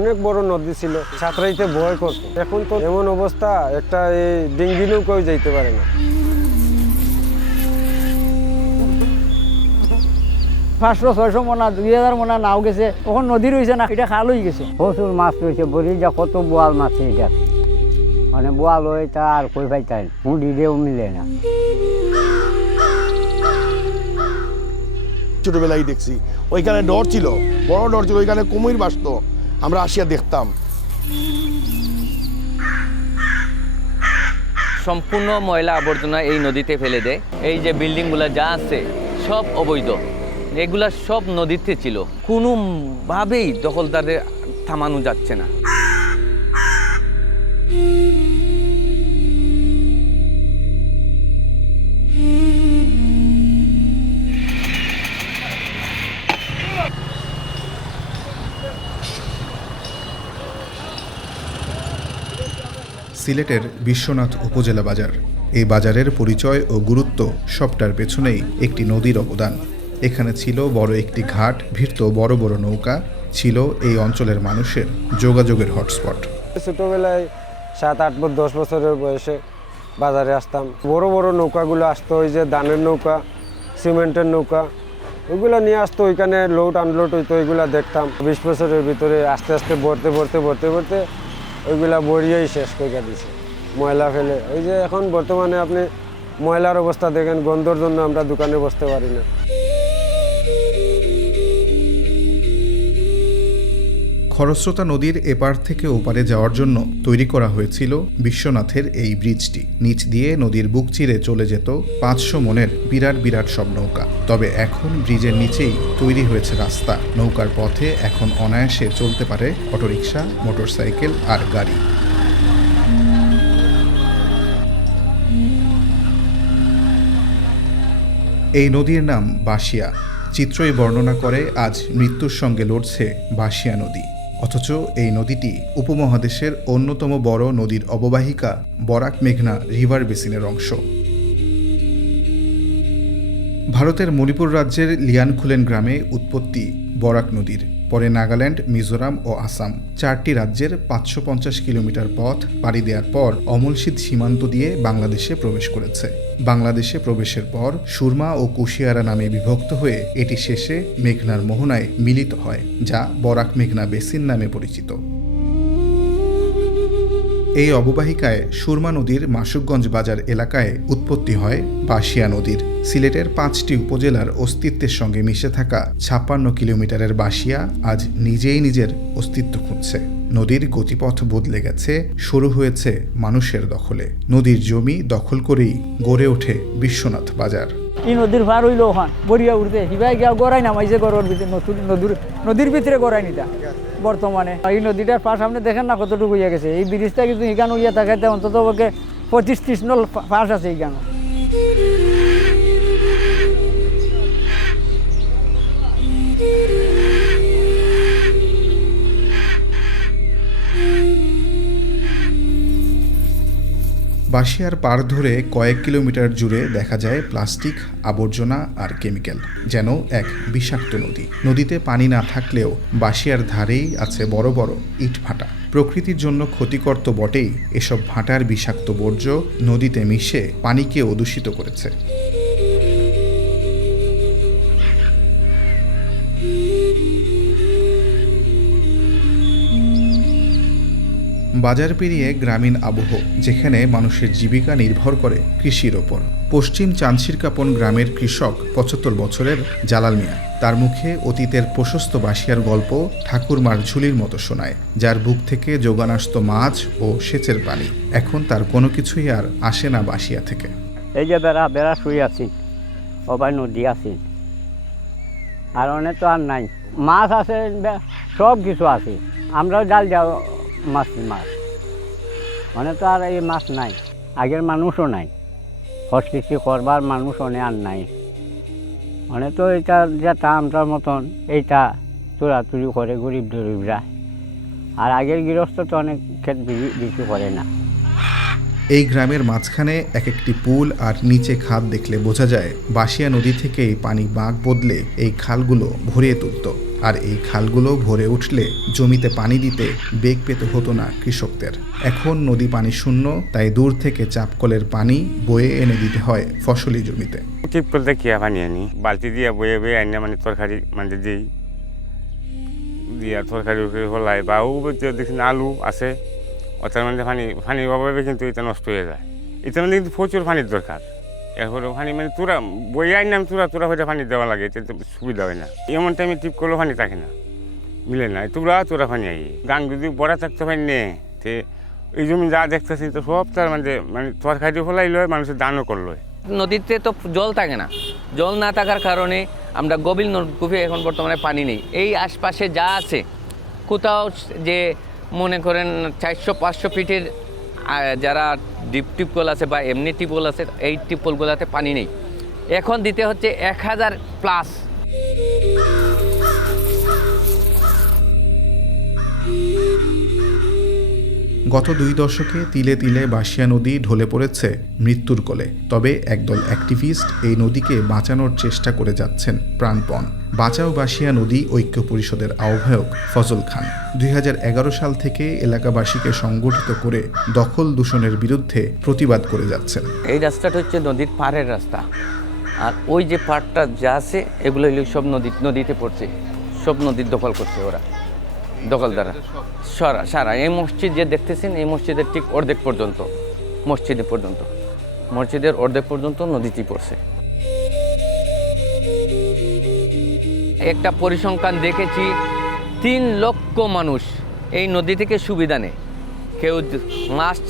অনেক বড় নদী ছিল, সাঁতরাইতে ভয় করতো। এখন তো এমন অবস্থা, একটা এই ডিঙ্গি নৌকাও যাইতে পারে না। 500-600 মনা 2000 মনা নাও গেছে, তখন নদী রয়েছে না, এটা খাল হয়ে গেছে। প্রচুর মাছ রয়েছে, বলি যা কত বোয়াল মাছ এটা, মানে বোয়াল হয়ে তা আর কই পাইতেন, হুঁড়ি দিয়েও মিলে না। ছোটবেলায় দেখছি ওইখানে ডর ছিল, বড় ডর ছিল, ওইখানে কুমির বাসতো, আমরা আসিয়া দেখতাম। সম্পূর্ণ ময়লা আবর্জনা এই নদীতে ফেলে দেয়। এই যে বিল্ডিংগুলো যা আছে সব অবৈধ, এগুলা সব নদীতে ছিল, কোনোভাবেই দখলদারদের থামানো যাচ্ছে না। সিলেটের বিশ্বনাথ উপজেলা বাজার। এই বাজারের পরিচয় ও গুরুত্ব সবটার পেছনেই একটি নদীর অবদান। এখানে ছিল বড় একটি ঘাট, ভিড়ত বড় বড় নৌকা, ছিল এই অঞ্চলের মানুষের যোগাযোগের হটস্পট। ছোটবেলায় 7-8-10 বছরের বয়সে বাজারে আসতাম, বড় বড় নৌকাগুলো আসতো, ওই যে ধানের নৌকা, সিমেন্টের নৌকা, ওইগুলো নিয়ে আসতো, ওইখানে লোড আনলোড হইতো, ওইগুলো দেখতাম। 20 বছরের ভিতরে আস্তে আস্তে ভরতে ভরতে ভরতে ভরতে ওইগুলা বড়িয়েই শেষ করে দিছে, ময়লা ফেলে। ওই যে এখন বর্তমানে আপনি ময়লার অবস্থা দেখেন, গন্ধর জন্য আমরা দোকানে বসতে পারি না। খরস্রোতা নদীর এপার থেকে ওপারে যাওয়ার জন্য তৈরি করা হয়েছিল বিশ্বনাথের এই ব্রিজটি। নিচ দিয়ে নদীর বুক চিরে চলে যেত 500 মনের বিরাট বিরাট সব নৌকা। তবে এখন ব্রিজের নিচেই তৈরি হয়েছে রাস্তা। নৌকার পথে এখন অনায়াসে চলতে পারে অটোরিকশা, মোটরসাইকেল আর গাড়ি। এই নদীর নাম বাঁশিয়া। চিত্রই বর্ণনা করে আজ মৃত্যুর সঙ্গে লড়ছে বাঁশিয়া নদী। অথচ এই নদীটি উপমহাদেশের অন্যতম বড় নদীর অববাহিকা বরাক মেঘনা রিভার বেসিনের অংশ। ভারতের মণিপুর রাজ্যের লিয়ানখুলেন গ্রামে উৎপত্তি বরাক নদীর। পরে নাগাল্যান্ড, মিজোরাম ও আসাম 4টি রাজ্যের 550 কিলোমিটার পথ পাড়ি দেওয়ার পর অমলশিদ সীমান্ত দিয়ে বাংলাদেশে প্রবেশ করেছে। বাংলাদেশে প্রবেশের পর সুরমা ও কুশিয়ারা নামে বিভক্ত হয়ে এটি শেষে মেঘনার মোহনায় মিলিত হয়, যা বরাক মেঘনা বেসিন নামে পরিচিত। এই অববাহিকায় সুরমা নদীর মাসুকগঞ্জ বাজার এলাকায় উৎপত্তি হয় বাঁশিয়া নদীর। সিলেটের 5টি উপজেলার অস্তিত্বের সঙ্গে মিশে থাকা 56 কিলোমিটারের বাঁশিয়া আজ নিজেই নিজের অস্তিত্ব খুঁজছে। নদীর গতিপথ বদলে গেছে, শুরু হয়েছে মানুষের দখলে। নদীর জমি দখল করেই গড়ে ওঠে বিশ্বনাথ বাজার। এই নদীর পার হইলো ওখান বড়িয়া উঠতে হিবাই গিয়া গড়াই নামাইছে, গড়ের ভিতরে নদীর ভিতরে গড়াই নিতা। বর্তমানে এই নদীটার পাশ আপনি দেখেন না কতটুকু হইয়া গেছে। এই ব্রিজটা কিন্তু এখানে হইয়া থাকাতে অন্তত 25-30 নল পাশ আছে এখানে। বাঁশিয়ার পার ধরে কয়েক কিলোমিটার জুড়ে দেখা যায় প্লাস্টিক, আবর্জনা আর কেমিক্যাল, যেন এক বিষাক্ত নদী। নদীতে পানি না থাকলেও বাঁশিয়ার ধারেই আছে বড় বড় ইট ভাটা। প্রকৃতির জন্য ক্ষতিকর তো বটেই, এসব ভাটার বিষাক্ত বর্জ্য নদীতে মিশে পানিকেও দূষিত করেছে। বাজার পেরিয়ে গ্রামীণ আবহ, যেখানে মানুষের জীবিকা নির্ভর করে কৃষির ওপর। পশ্চিম চাঁদশিরকাপন গ্রামের কৃষক 75 বছরের জালাল মিয়া। তার মুখে অতীতের প্রশস্ত বাঁশিয়ার গল্প ঠাকুরমার ঝুলির মতো শোনায়, যার বুক থেকে যোগান আসত মাছ ও সেচের পানি। এখন তার কোনো কিছুই আর আসে না বাঁশিয়া থেকে। এই যে বেড়া শুই আছি, সবাই নদী আছি, আর অনেক তো আর নাই। মাছ আছে, সব কিছু আছে। আমরাও ডাল যাও মাছ মানে তো আর এই মাছ নাই। আগের মানুষও নাই, হস্তকৃষি করবার মানুষ অনেক আর নাই। মানে তো এটা যেটা আমরার মতন এইটা চোরাচুরি করে গরিব দরিবরা। আর আগের গৃহস্থ তো অনেক ক্ষেত বিক্রি করে না। এই গ্রামের মাঝখানে এক একটি পুল আর নিচে খাদ দেখলে বোঝা যায় বাঁশিয়া নদী থেকেই পানি বাঁক বদলে এই খালগুলো ভরিয়ে তুলত। আর এই খালগুলো ভরে উঠলে জমিতে পানি দিতে বেগ পেতে হতো না কৃষকদের। এখন নদী পানি শূন্য, তাই দূর থেকে চাপকলের পানি বয়ে এনে দিতে হয় ফসলি জমিতে। টিপ করতে কি পানি আনি বালতি দিয়ে বয়ে বয়ে আনি মানে তরকারি মানে দিই দিয়া তরকারি হলাই বা ও দেখছি আলু আছে ওটার মধ্যে পানির অভাবে কিন্তু এটা নষ্ট হয়ে যায়। এটার মধ্যে কিন্তু প্রচুর পানির দরকার। এরপরে পানি মানে তোরা বই আনলাম তোরা হয়ে পানি দেওয়া লাগে, এটা তো সুবিধা হয় না। এমন টাইমে টিপ করলেও পানি থাকে না, মিলে না, তোরা পানি আই গাং যদি বড়া থাকতে পারি নে তে এই জমি যা দেখতেছি তো সব তার মানে তরকারি ফলাই লয়, মানুষের দানও করলো। নদীতে তো জল থাকে না, জল না থাকার কারণে আমরা গভীর নলকূপে এখন বর্তমানে পানি নেই। এই আশপাশে যা আছে কোথাও যে মনে করেন 400-500 ফিটের যারা ডিপ টিপকল আছে বা এমনি টিপকল আছে, এই টিপকলগুলোতে পানি নেই। এখন দিতে হচ্ছে 1000+। গত 2 দশকে তিলে তিলে বাঁশিয়া নদী ঢলে পড়েছে মৃত্যুর কোলে। তবে একদল অ্যাক্টিভিস্ট এই নদীকে বাঁচানোর চেষ্টা করে যাচ্ছেন প্রাণপণ। বাঁচাও বাঁশিয়া নদী ঐক্য পরিষদের আহ্বায়ক ফজল খান 2011 সাল থেকে এলাকাবাসীকে সংগঠিত করে দখল দূষণের বিরুদ্ধে প্রতিবাদ করে যাচ্ছেন। এই রাস্তাটা হচ্ছে নদীর পাড়ের রাস্তা, আর ওই যে পাড়টা যা আছে এগুলো সব নদীতে পড়ছে, সব নদীর দখল করছে ওরা, দখলদাররা সারা। এই মসজিদ যে দেখতেছেন, এই মসজিদের ঠিক অর্ধেক পর্যন্ত, মসজিদের অর্ধেক পর্যন্ত নদীতেই পড়ছে। একটা পরিসংখ্যান দেখেছি, 3 লক্ষ মানুষ এই নদী থেকে সুবিধা নেয়। কেউ মাছ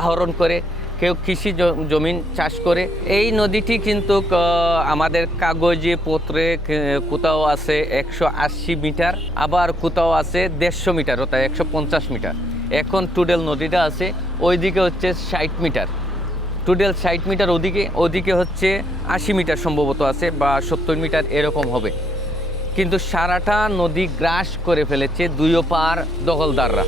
আহরণ করে, কেউ কৃষি জমিন চাষ করে। এই নদীটি কিন্তু আমাদের কাগজে পত্রে কোথাও আছে 180 মিটার, আবার কোথাও আছে 150 মিটার, অর্থাৎ 150 মিটার। এখন টুডেল নদীটা আছে ওইদিকে হচ্ছে 60 মিটার, টুডেল 60 মিটার, ওদিকে হচ্ছে 80 মিটার সম্ভবত আছে, বা 70 মিটার এরকম হবে। কিন্তু সারাটা নদী গ্রাস করে ফেলেছে দুই পার দখলদাররা।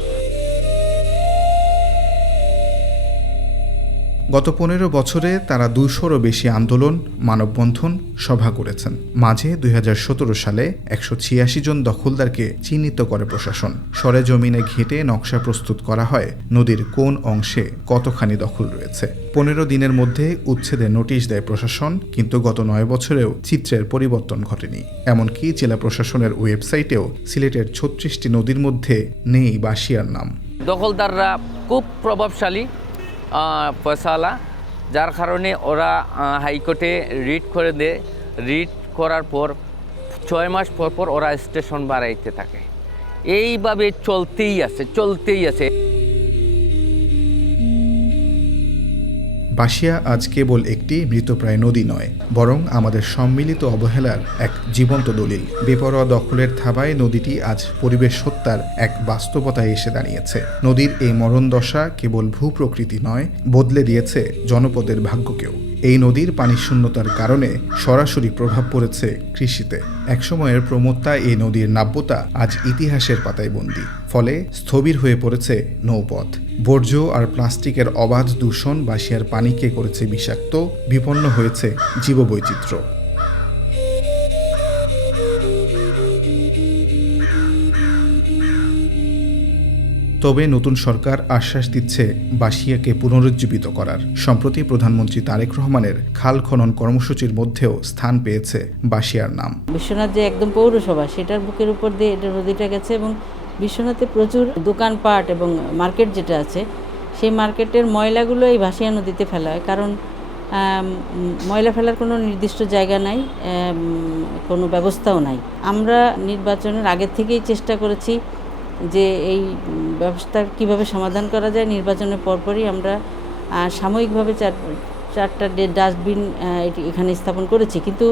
গত 15 বছরে তারা 200-রও বেশি আন্দোলন, মানববন্ধন, সভা করেছেন। মাঝে 2017 সালে 186 জন দখলদারকে চিহ্নিত করে প্রশাসন। সরেজমিনে ঘেঁটে নকশা প্রস্তুত করা হয় নদীর কোন অংশে কতখানি দখল রয়েছে। 15 দিনের মধ্যে উচ্ছেদের নোটিশ দেয় প্রশাসন, কিন্তু গত 9 বছরেও চিত্রের পরিবর্তন ঘটেনি। এমনকি জেলা প্রশাসনের ওয়েবসাইটেও সিলেটের 36টি নদীর মধ্যে নেই বাঁশিয়ার নাম। দখলদাররা খুব প্রভাবশালী পয়সাওয়ালা, যার কারণে ওরা হাইকোর্টে রিট করে দেয়। রিট করার পর 6 মাস পর ওরা স্টেশন বাড়াইতে থাকে। এইভাবে চলতেই আছে। বাঁশিয়া আজ কেবল একটি মৃতপ্রায় নদী নয়, বরং আমাদের সম্মিলিত অবহেলার এক জীবন্ত দলিল। বেপরোয়া দখলের থাবায় নদীটি আজ পরিবেশ হত্যার এক বাস্তবতায় এসে দাঁড়িয়েছে। নদীর এই মরণদশা কেবল ভূপ্রকৃতি নয়, বদলে দিয়েছে জনপদের ভাগ্যকেও। এই নদীর পানি শূন্যতার কারণে সরাসরি প্রভাব পড়েছে কৃষিতে। একসময়ের প্রমত্তা এই নদীর নাব্যতা আজ ইতিহাসের পাতায় বন্দী। ফলে স্থবির হয়ে পড়েছে নৌপথ। বর্জ্য আর প্লাস্টিকের অবাধ দূষণ বাঁশিয়ার পানিকে করেছে বিষাক্ত, বিপন্ন হয়েছে জীববৈচিত্র্য। তবে নতুন সরকার আশ্বাস দিচ্ছে বাঁশিয়াকে পুনরুজ্জীবিত করার। সম্প্রতি প্রধানমন্ত্রী তারেক রহমানের খাল খনন কর্মসূচির মধ্যেও স্থান পেয়েছে বাঁশিয়ার নাম। বিশ্বনাথ যে একদম পৌরসভা, সেটার বুকের উপর দিয়ে এটা নদীটা গেছে, এবং বিশ্বনাথে প্রচুর দোকানপাট এবং মার্কেট যেটা আছে, সেই মার্কেটের ময়লাগুলো এই বাঁশিয়া নদীতে ফেলা হয়। কারণ ময়লা ফেলার কোনো নির্দিষ্ট জায়গা নাই, কোনো ব্যবস্থাও নাই। আমরা নির্বাচনের আগের থেকেই চেষ্টা করেছি যে এই ব্যবস্থা কিভাবে সমাধান করা যায়। নির্বাচনের পরপরই আমরা সাময়িকভাবে চারটা ডাস্টবিন এখানে স্থাপন করেছি, কিন্তু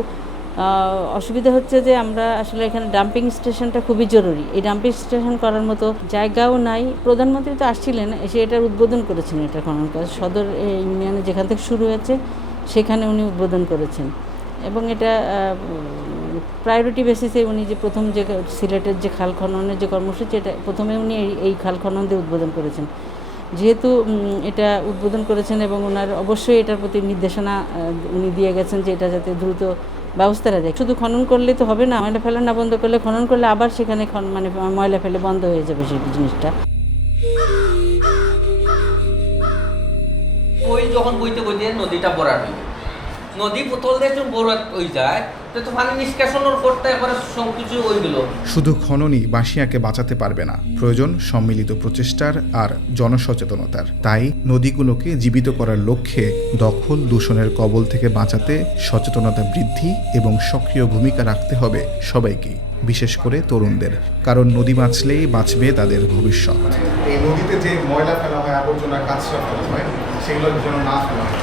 অসুবিধা হচ্ছে যে আমরা আসলে এখানে ডাম্পিং স্টেশনটা খুবই জরুরি। এই ডাম্পিং স্টেশন করার মতো জায়গাও নাই। প্রধানমন্ত্রী তো আসছিলেন, এসে এটার উদ্বোধন করেছেন। এটা খনন কাজ সদর ইউনিয়নে যেখান থেকে শুরু হয়েছে সেখানে উনি উদ্বোধন করেছেন, এবং এটা প্রায়োরিটি বেসিসে উনি যে প্রথম যে সিলেটের যে খাল খননের যে কর্মসূচি, এটা প্রথমে উনি এই খাল খনন দিয়ে উদ্বোধন করেছেন। যেহেতু এটা উদ্বোধন করেছেন এবং ওনার অবশ্যই এটার প্রতি নির্দেশনা উনি দিয়ে গেছেন যে এটা যাতে দ্রুত ব্যবস্থা নেওয়া যায়। শুধু খনন করলেই তো হবে না, ময়লা ফেলা না বন্ধ করলে, খনন করলে আবার সেখানে মানে ময়লা ফেলে বন্ধ হয়ে যাবে সেই জিনিসটা। ওই যখন বইতে বইতে নদীটা ভরাট হইবে, নদী বোতল দিয়ে যখন ভরাট হয়ে যায় তো পানি নিষ্কাশনের করতে একবারে সব কিছু ওইগুলো। শুধু খননই বাঁশিয়াকে বাঁচাতে পারবে না, প্রয়োজন সম্মিলিত প্রচেষ্টার আর জনসচেতনতার। তাই নদীগুলোকে জীবিত করার লক্ষ্যে দখল দূষণের কবল থেকে বাঁচাতে সচেতনতা বৃদ্ধি এবং সক্রিয় ভূমিকা রাখতে হবে সবাইকে, বিশেষ করে তরুণদের, কারণ নদী বাঁচলেই বাঁচবে তাদের ভবিষ্যৎ। এই নদীতে যে ময়লা ফেলা হয়, আবর্জনা, কাঁচরা ফেলা হয়, সেগুলো যেন না ফেলা হয়।